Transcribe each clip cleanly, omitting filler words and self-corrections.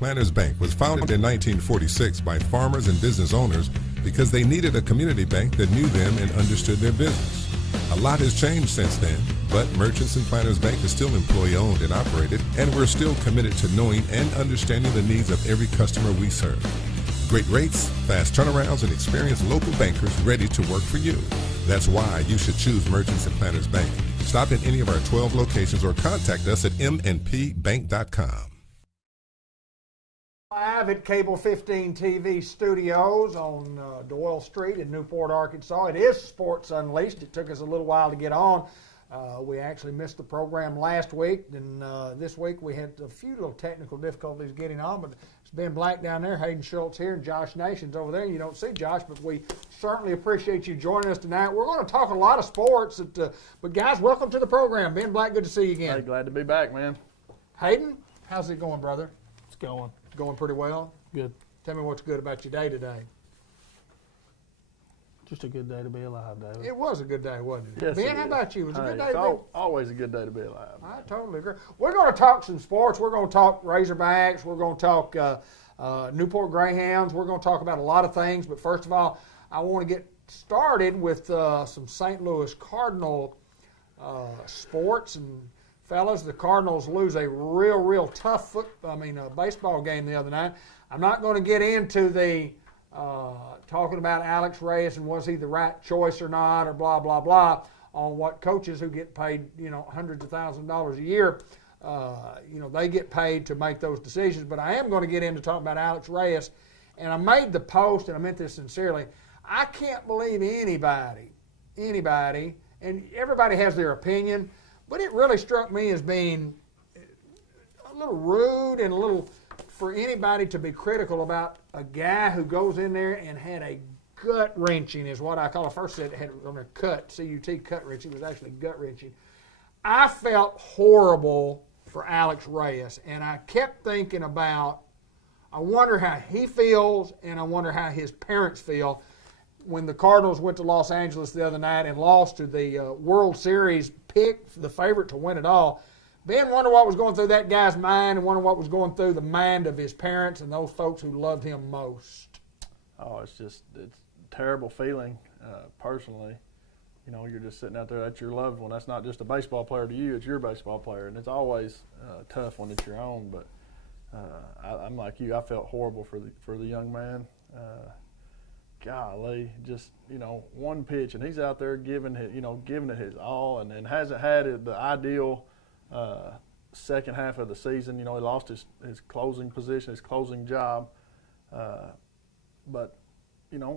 Planters Bank was founded in 1946 by farmers and business owners because they needed a community bank that knew them and understood their business. A lot has changed since then, but Merchants and Planters Bank is still employee-owned and operated, and we're still committed to knowing and understanding the needs of every customer we serve. Great rates, fast turnarounds, and experienced local bankers ready to work for you. That's why you should choose Merchants and Planters Bank. Stop in any of our 12 locations or contact us at mnpbank.com. Live at Cable 15 TV studios on Doyle Street in Newport, Arkansas. It is Sports Unleashed. It took us a little while to get on. We actually missed the program last week, and this week we had a few little technical difficulties getting on, but it's Ben Black down there, Hayden Schultz here, and Josh Nations over there. You don't see Josh, but we certainly appreciate you joining us tonight. We're going to talk a lot of sports, but guys, welcome to the program. Ben Black, good to see you again. Hey, glad to be back, man. Hayden, how's it going, brother? It's going. Going pretty well? Good. Tell me what's good about your day today. Just a good day to be alive, David. It was a good day, wasn't it? Yes, Ben, it how is. about you? It was a good day It's to be always a good day to be alive. I totally agree. We're going to talk some sports. We're going to talk Razorbacks. We're going to talk Newport Greyhounds. We're going to talk about a lot of things. But first of all, I want to get started with some St. Louis Cardinal sports. And fellas, the Cardinals lose a real tough baseball game the other night. I'm not going to get into the talking about Alex Reyes and was he the right choice or not, or blah blah blah, on what coaches who get paid hundreds of thousands of dollars a year, they get paid to make those decisions. But I am going to get into talking about Alex Reyes, and I made the post, and I meant this sincerely. I can't believe anybody, and everybody has their opinion, but it really struck me as being a little rude and a little, for anybody to be critical about a guy who goes in there and had a gut-wrenching, is what I call it. First said it had on a cut, C-U-T, gut-wrenching. It was actually gut-wrenching. I felt horrible for Alex Reyes, and I kept thinking about, I wonder how he feels, and I wonder how his parents feel when the Cardinals went to Los Angeles the other night and lost to the World Series pick, the favorite to win it all. Ben, wonder what was going through that guy's mind, and wonder what was going through the mind of his parents and those folks who loved him most. Oh, it's a terrible feeling, personally. You're just sitting out there, that's your loved one. That's not just a baseball player to you, it's your baseball player. And it's always tough when it's your own, but I'm like you, I felt horrible for the young man. Golly, just, one pitch, and he's out there giving it his all, and hasn't had the ideal second half of the season. He lost his closing position, his closing job. But,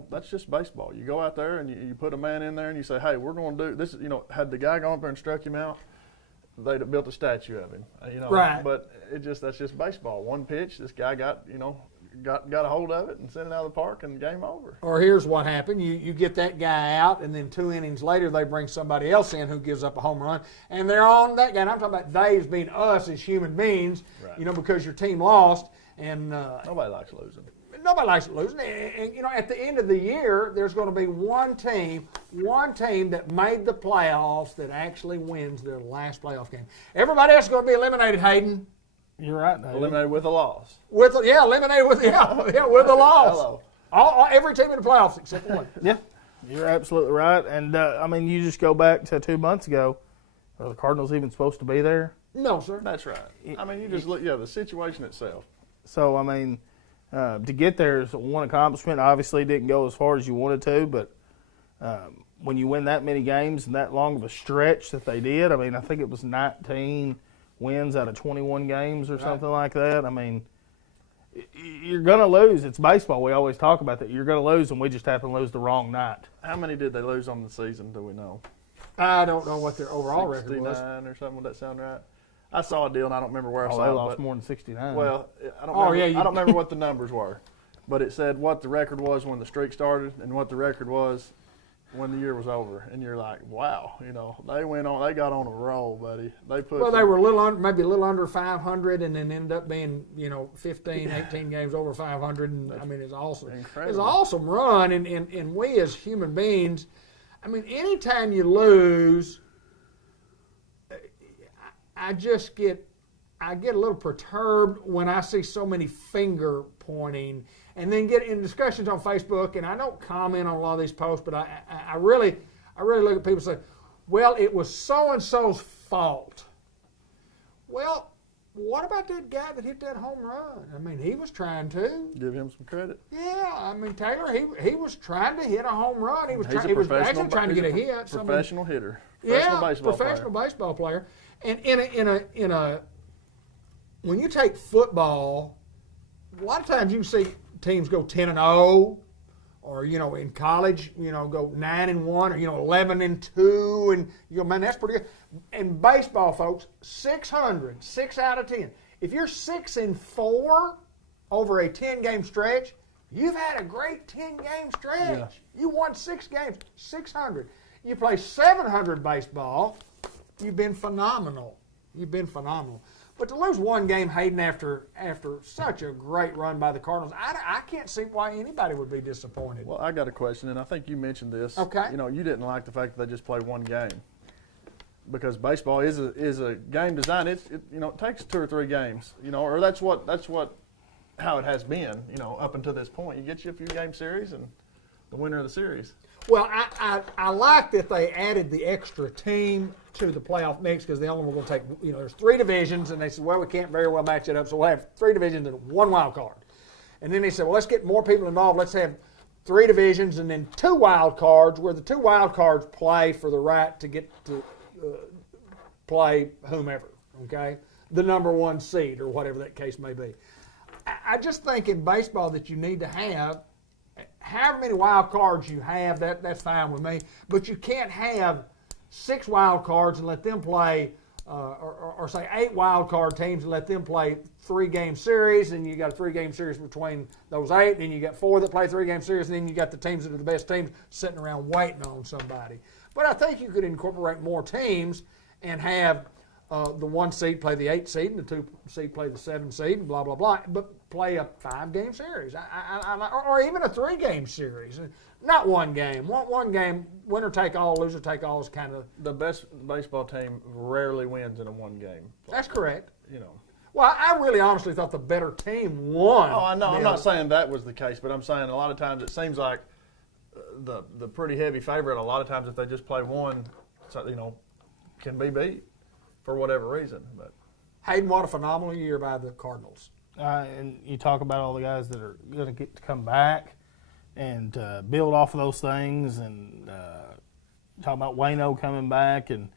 that's just baseball. You go out there and you put a man in there and you say, hey, we're going to do this. Had the guy gone up there and struck him out, they'd have built a statue of him. Right. But that's just baseball. One pitch, this guy got a hold of it and sent it out of the park, and game over. Or here's what happened. You get that guy out, and then 2 innings later they bring somebody else in who gives up a home run, and they're on that guy. And I'm talking about they as being us as human beings, right. Because your team lost. And nobody likes losing. Nobody likes losing. And at the end of the year, there's going to be one team that made the playoffs that actually wins their last playoff game. Everybody else is going to be eliminated, Hayden. You're right, David. Eliminated with a loss. Eliminated with with a loss. Hello. Every team in the playoffs except one. Yeah, you're absolutely right. And, you just go back to 2 months ago. Are the Cardinals even supposed to be there? No, sir. That's right. You just look, the situation itself. So, to get there is one accomplishment. Obviously, didn't go as far as you wanted to, but when you win that many games and that long of a stretch that they did, I think it was 19 wins out of 21 games or something like that. You're going to lose. It's baseball. We always talk about that. You're going to lose, and we just happen to lose the wrong night. How many did they lose on the season, do we know? I don't know what their overall record was. 69 or something, would that sound right? I saw a deal, and I don't remember where I saw it. They lost more than 69. Well, I don't remember what the numbers were, but it said what the record was when the streak started and what the record was when the year was over. And you're like, wow, they got on a roll, buddy. They were maybe a little under 500, and then ended up being 15, 18 games over 500. And it's awesome. Incredible. It's an awesome run, and we as human beings, anytime you lose, I I get a little perturbed when I see so many finger pointing, and then get in discussions on Facebook. And I don't comment on a lot of these posts, but I really look at people and say, well, it was so and so's fault. Well, what about that guy that hit that home run? I mean, he was trying to Give him some credit. Yeah, I mean, Taylor, he was trying to hit a home run. He was He's actually trying to get a hit. Professional hitter. Professional baseball player. And in a when you take football, a lot of times you see teams go 10-0, or in college, go 9-1, or 11-2, and man, that's pretty good. In baseball, folks, 600, 6 out of 10. If you're 6-4 over a 10-game stretch, you've had a great 10-game stretch. Yeah. You won 6 games, 600. You play 700 baseball, you've been phenomenal. You've been phenomenal. But to lose one game, Hayden, after such a great run by the Cardinals, I can't see why anybody would be disappointed. Well, I got a question, and I think you mentioned this. Okay. You didn't like the fact that they just played one game, because baseball is a game design. It takes 2 or 3 games. Or that's how it has been. Up until this point, you get you a few game series and the winner of the series. Well, I like that they added the extra team to the playoff mix, because they only were going to take, there's 3 divisions, and they said, well, we can't very well match it up, so we'll have 3 divisions and 1 wild card. And then they said, well, let's get more people involved. Let's have 3 divisions and then 2 wild cards, where the 2 wild cards play for the right to get to play whomever, okay? The number 1 seed, or whatever that case may be. I just think in baseball that you need to have, however many wild cards you have, that's fine with me, but you can't have 6 wild cards and let them play, or say 8 wild card teams and let them play 3-game series, and you got a 3-game series between those 8, and you got 4 that play 3-game series, and then you got the teams that are the best teams sitting around waiting on somebody. But I think you could incorporate more teams and have the 1 seed play the 8 seed and the 2 seed play the 7 seed, and blah, blah, blah, but play a 5-game series, or even a 3-game series. Not 1 game. One game, winner take all, loser take all is kind of... The best baseball team rarely wins in a 1 game. That's correct. Well, I really honestly thought the better team won. Oh, I know. I'm not saying that was the case, but I'm saying a lot of times it seems like the pretty heavy favorite, a lot of times if they just play 1, can be beat for whatever reason. But Hayden, what a phenomenal year by the Cardinals. And you talk about all the guys that are going to get to come back and build off of those things, and talk about Waino coming back, and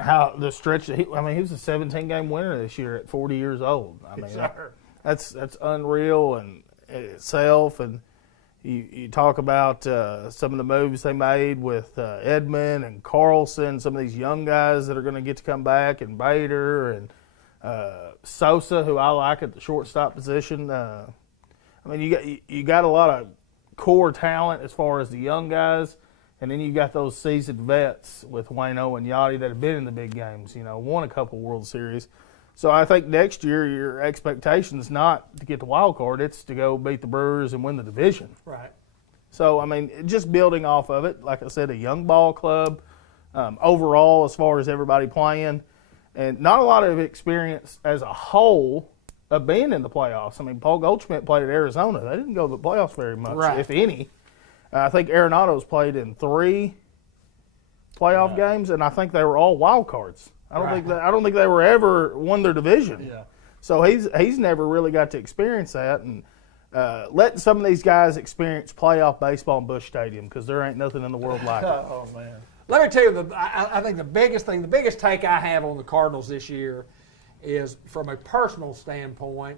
how the stretch. He was a 17-game winner this year at 40 years old. That's unreal in itself. And you talk about some of the moves they made with Edman and Carlson, some of these young guys that are going to get to come back, and Bader and Sosa, who I like at the shortstop position. You got a lot of core talent as far as the young guys, and then you got those seasoned vets with Waino and Yachty that have been in the big games. Won a couple World Series. So I think next year your expectation is not to get the wild card; it's to go beat the Brewers and win the division. Right. So just building off of it, like I said, a young ball club overall as far as everybody playing. And not a lot of experience as a whole of being in the playoffs. Paul Goldschmidt played at Arizona. They didn't go to the playoffs very much, right, if any. I think Arenado's played in 3 playoff games, and I think they were all wild cards. I don't think they were ever won their division. Yeah. So he's never really got to experience that, and letting some of these guys experience playoff baseball in Busch Stadium, because there ain't nothing in the world like it. Oh man. Let me tell you, I think the biggest take I have on the Cardinals this year is, from a personal standpoint,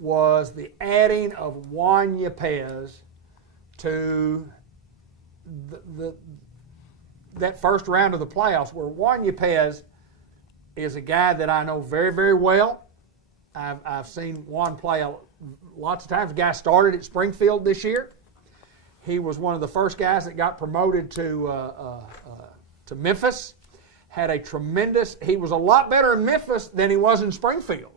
was the adding of Juan Yepez to that first round of the playoffs, where Juan Yepez is a guy that I know very, very well. I've seen Juan play lots of times. The guy started at Springfield this year. He was one of the first guys that got promoted to Memphis. Had a tremendous. He was a lot better in Memphis than he was in Springfield.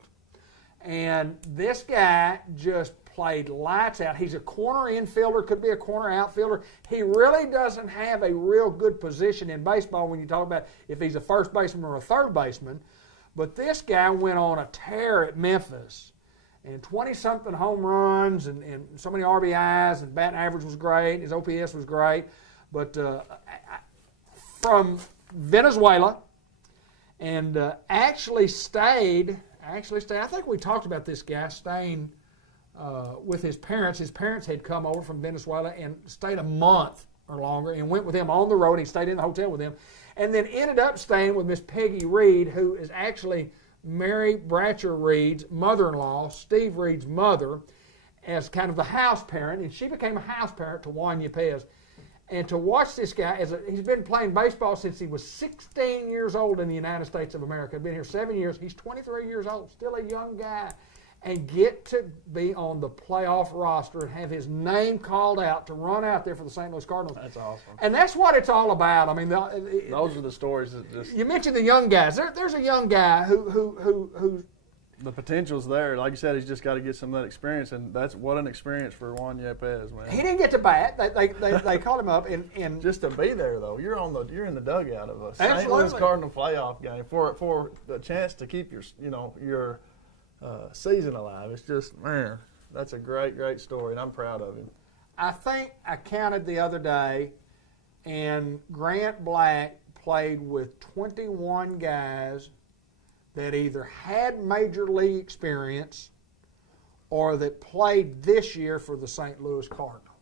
And this guy just played lights out. He's a corner infielder, could be a corner outfielder. He really doesn't have a real good position in baseball when you talk about if he's a first baseman or a third baseman. But this guy went on a tear at Memphis, and 20-something home runs and so many RBIs, and batting average was great. His OPS was great. But from Venezuela, and actually stayed. I think we talked about this guy staying with his parents. His parents had come over from Venezuela and stayed a month or longer and went with him on the road. He stayed in the hotel with him, and then ended up staying with Miss Peggy Reed, who is actually Mary Bratcher Reed's mother-in-law, Steve Reed's mother, as kind of the house parent, and she became a house parent to Juan Yepez. And to watch this guy, he's been playing baseball since he was 16 years old in the United States of America. Been here 7 years. He's 23 years old, still a young guy. And get to be on the playoff roster and have his name called out to run out there for the St. Louis Cardinals. That's awesome. And that's what it's all about. I mean, those are the stories that just. You mentioned the young guys. There's a young guy who the potential's there. Like you said, he's just got to get some of that experience, and that's what an experience for Juan Yepez, man. He didn't get to bat. They called him up, and just to be there though, you're in the dugout of a St. Absolutely. Louis Cardinal playoff game for the chance to keep your season alive. It's just, man, that's a great story, and I'm proud of him. I think I counted the other day, and Grant Black played with 21 guys that either had major league experience or that played this year for the St. Louis Cardinals.